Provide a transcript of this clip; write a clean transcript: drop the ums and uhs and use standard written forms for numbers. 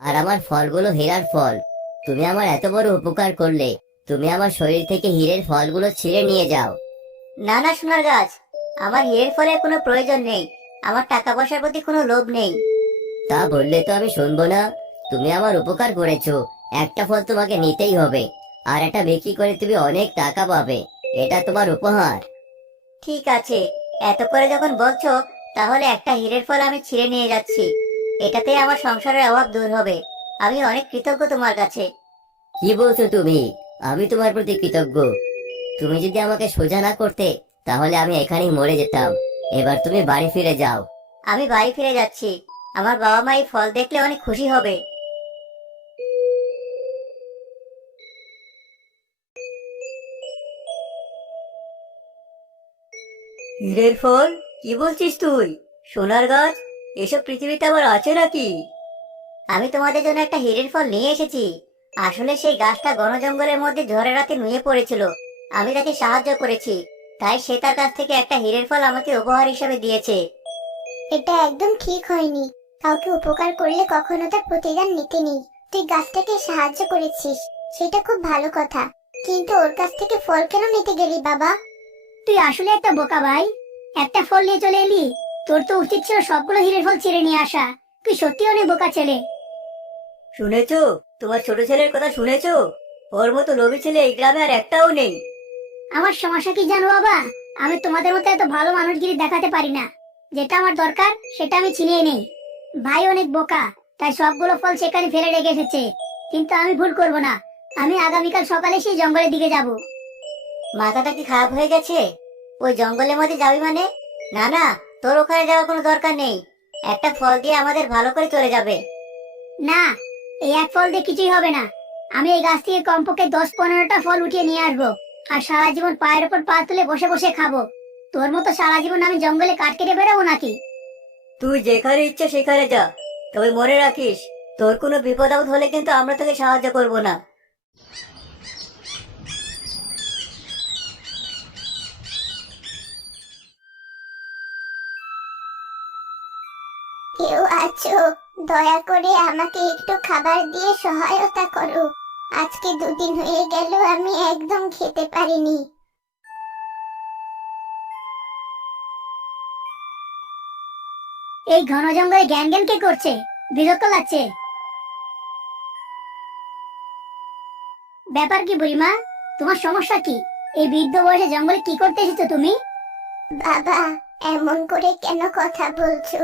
আর আমার ফলগুলো হীরার ফল। তুমি আমার এত বড় উপকার করলে, তুমি আমার শরীর থেকে হীরের ফলগুলো ছিঁড়ে নিয়ে যাও। না না সোনার গাছ, আমার হীরের ফলের কোনো প্রয়োজন নেই। আমার টাকা পয়সার প্রতি কোনো লোভ নেই। তা বললে তো আমি শুনবো না। তুমি আমার উপকার করেছো, একটা ফল তোমাকে নিতেই হবে। আর এটা বিক্রি করে তুমি অনেক টাকা পাবে। এটা তোমার উপহার। ঠিক আছে, এত করে যখন বলছো, তাহলে একটা হীরের ফল আমি ছিঁড়ে নিয়ে যাচ্ছি। এটাতে আমার সংসারের অভাব দূর হবে। আমি অনেক কৃতজ্ঞ তোমার কাছে। কি বলছো তুমি? আমি তোমার প্রতি কৃতজ্ঞ? তুমি যদি আমাকে সোজা না করতে, তাহলে আমি এখানেই মরে যেতাম। এবার তুমি বাড়ি ফিরে যাও। আমি বাড়ি ফিরে যাচ্ছি। আমার বাবা মা এই ফল দেখলে অনেক খুশি হবে। হীরের ফল? কি বলছিস তুই? সোনার গাছ? এসব পৃথিবীতে আবার আছে নাকি? আমি তোমাদের জন্য একটা হীরের ফল নিয়ে এসেছি। আসলে সেই গাছটা ঘন জঙ্গলের মধ্যে ঝড়ের রাতে নুয়ে পড়েছিল। আমি তাকে সাহায্য করেছি, তাই সে তার কাছ থেকে একটা হীরের ফল আমাকে উপহার হিসেবে দিয়েছে। এটা একদম ঠিক হয়নি। কাউকে উপকার করলে কখনো তার প্রতিদান নিতে নেই। তুই গাছটাকে সাহায্য করেছিস, সেটা খুব ভালো কথা, কিন্তু ওর কাছ থেকে ফল কেন নিতে গেলি বাবা? তুই আসলে একটা বোকা ভাই। একটা ফল নিয়ে চলে এলি। তোর তো উচিত ছিল সবগুলো হীরের ফল ছিঁড়ে নিয়ে আসা। তুই সত্যি অনেক বোকা ছেলে। শুনেছো? তোমার ছোট ছেলের কথা শুনেছো? ওর মতো লোভী ছেলে এই গ্রামে আর একটাও নেই। আমার সমস্যা কি জানো বাবা? আমি তোমাদের মতো এত ভালো মানুষগিরি দেখাতে পারি না। যেটা আমার দরকার সেটা আমি ছিনিয়ে নেই। ভাই অনেক বোকা, তাই সবগুলো ফল সেখানে ফেলে রেখে এসেছে। কিন্তু আমি ভুল করব না। আমি আগামীকাল সকালে সেই জঙ্গলের দিকে যাব। মাথাটা কি খারাপ হয়ে গেছে? ওই জঙ্গলের মধ্যে যাবি মানে? না না, তোর ওখানে যাওয়ার কোনো দরকার নেই। একটা ফল দিয়ে আমাদের ভালো করে চলে যাবে। না, এই এক ফল দিয়ে কিছুই হবে না। আমি এই গাছ থেকে কমপক্ষে 10-15টা ফল উঠিয়ে নিয়ে আসবো। আর সারা জীবন পায়ের ওপর পা তুলে বসে বসে খাবো। তোর মতো সারা জীবন আমি জঙ্গলে কাঠ কেটে বেরোবো নাকি? তুই যেখানে ইচ্ছে সেখানে যা, তবে মনে রাখিস, তোর কোনো বিপদ আপদ হলে কিন্তু আমরা তোকে সাহায্য করব না। কেউ আছো? দয়া করে আমাকে একটু খাবার দিয়ে সহায়তা করো। আজকে 2 দিন হয়ে গেল আমি একদম খেতে পারিনি। এই ঘন জঙ্গলে জ্ঞান জ্ঞান কে করছে? বিরক্ত লাগছে। ব্যাপার কি বুড়িমা? তোমার সমস্যা কি? এই বৃদ্ধ বয়সে জঙ্গলে কি করতে এসেছো তুমি? বাবা, এমন করে কেন কথা বলছো?